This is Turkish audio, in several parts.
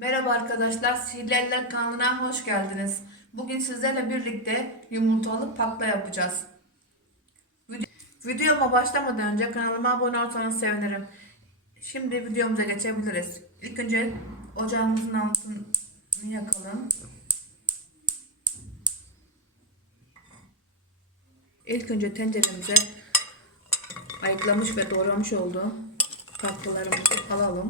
Merhaba arkadaşlar, Sihirli kanalına hoş geldiniz. Bugün sizlerle birlikte yumurtalı patla yapacağız. Vide- Videoma başlamadan önce kanalıma abone olursanız sevinirim. Şimdi videomuza geçebiliriz. İlk önce ocağımızın altını yakalım. İlk önce tenceremize ayıklamış ve doğramış olduğu patlılarımızı alalım.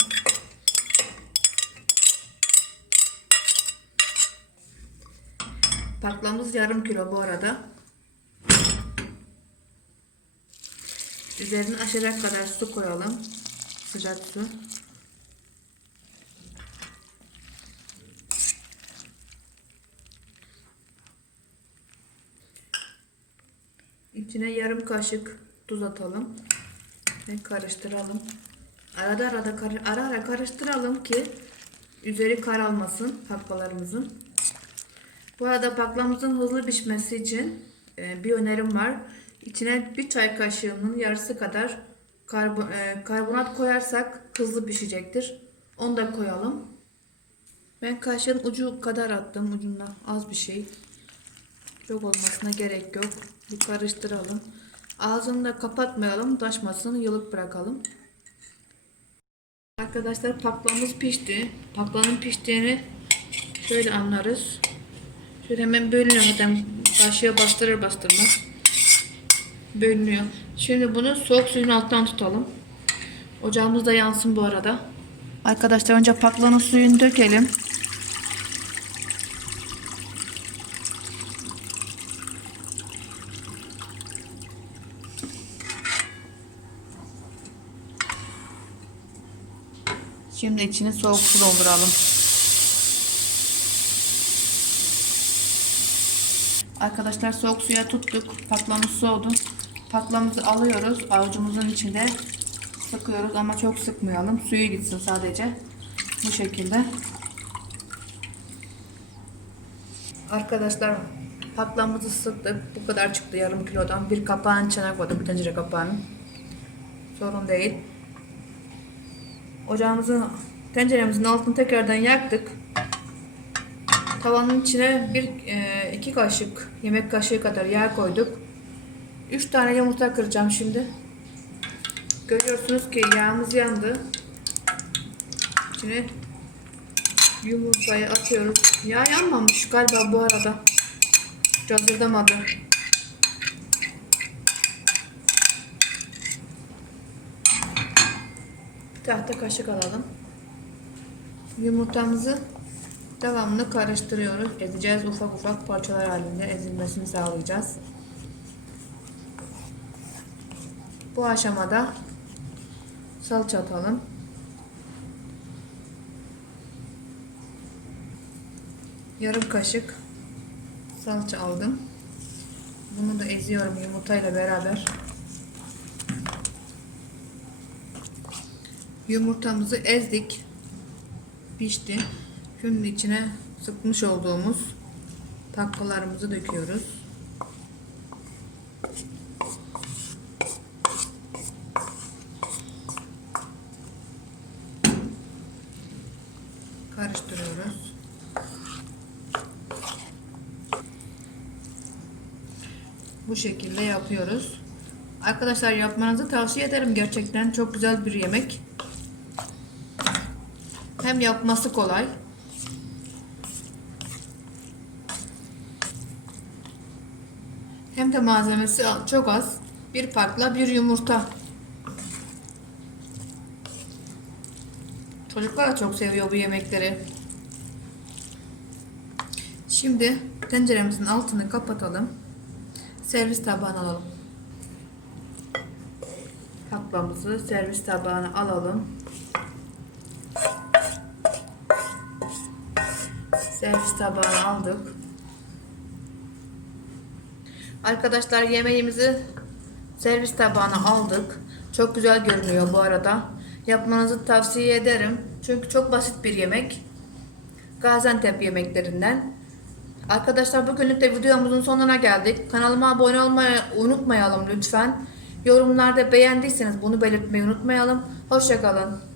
Patlamız yarım kilo bu arada. Üzerine aşacak kadar su koyalım. Sıcak su. İçine yarım kaşık tuz atalım ve karıştıralım. Arada arada ara ara karıştıralım ki üzeri karalmasın patlalarımızın. Bu arada baklamızın hızlı pişmesi için e, bir önerim var. İçine bir çay kaşığının yarısı kadar e, karbonat koyarsak hızlı pişecektir. Onu da koyalım. Ben kaşığın ucu kadar attım. Ucundan az bir şey. Çok olmasına gerek yok. Bir karıştıralım. Ağzını da kapatmayalım. Taşmasın. Yılık bırakalım. Arkadaşlar paklamız pişti. Paklanın piştiğini şöyle anlarız. Şöyle hemen bölünüyor zaten kaşığa bastırır bastırmaz. Bölünüyor. Şimdi bunu soğuk suyun altından tutalım. Ocağımız da yansın bu arada. Arkadaşlar önce patlanın suyunu dökelim. Şimdi içine soğuk su dolduralım. Arkadaşlar soğuk suya tuttuk. Patlamız soğudu. Patlamızı alıyoruz. Avucumuzun içinde sıkıyoruz ama çok sıkmayalım. Suyu gitsin sadece. Bu şekilde. Arkadaşlar patlamızı sıktık. Bu kadar çıktı yarım kilodan. Bir kapağın içine koydum. Tencere kapağının. Sorun değil. Ocağımızın tenceremizin altını tekrardan yaktık. Tavanın içine bir e, iki kaşık yemek kaşığı kadar yağ koyduk. Üç tane yumurta kıracağım şimdi. Görüyorsunuz ki yağımız yandı. İçine yumurtayı atıyoruz. Yağ yanmamış galiba bu arada. Cazırdamadı. Tahta kaşık alalım. Yumurtamızı devamlı karıştırıyoruz. Ezeceğiz ufak ufak parçalar halinde ezilmesini sağlayacağız. Bu aşamada salça atalım. Yarım kaşık salça aldım. Bunu da eziyorum yumurtayla beraber. Yumurtamızı ezdik. Pişti. Şimdi içine sıkmış olduğumuz tatlılarımızı döküyoruz. Karıştırıyoruz. Bu şekilde yapıyoruz. Arkadaşlar yapmanızı tavsiye ederim. Gerçekten çok güzel bir yemek. Hem yapması kolay. Hem de malzemesi çok az. Bir patla, bir yumurta. Çocuklar da çok seviyor bu yemekleri. Şimdi tenceremizin altını kapatalım. Servis tabağına alalım. Patlamızı servis tabağına alalım. Servis tabağına aldık. Arkadaşlar yemeğimizi servis tabağına aldık. Çok güzel görünüyor bu arada. Yapmanızı tavsiye ederim. Çünkü çok basit bir yemek. Gaziantep yemeklerinden. Arkadaşlar bugünlük de videomuzun sonuna geldik. Kanalıma abone olmayı unutmayalım lütfen. Yorumlarda beğendiyseniz bunu belirtmeyi unutmayalım. Hoşçakalın.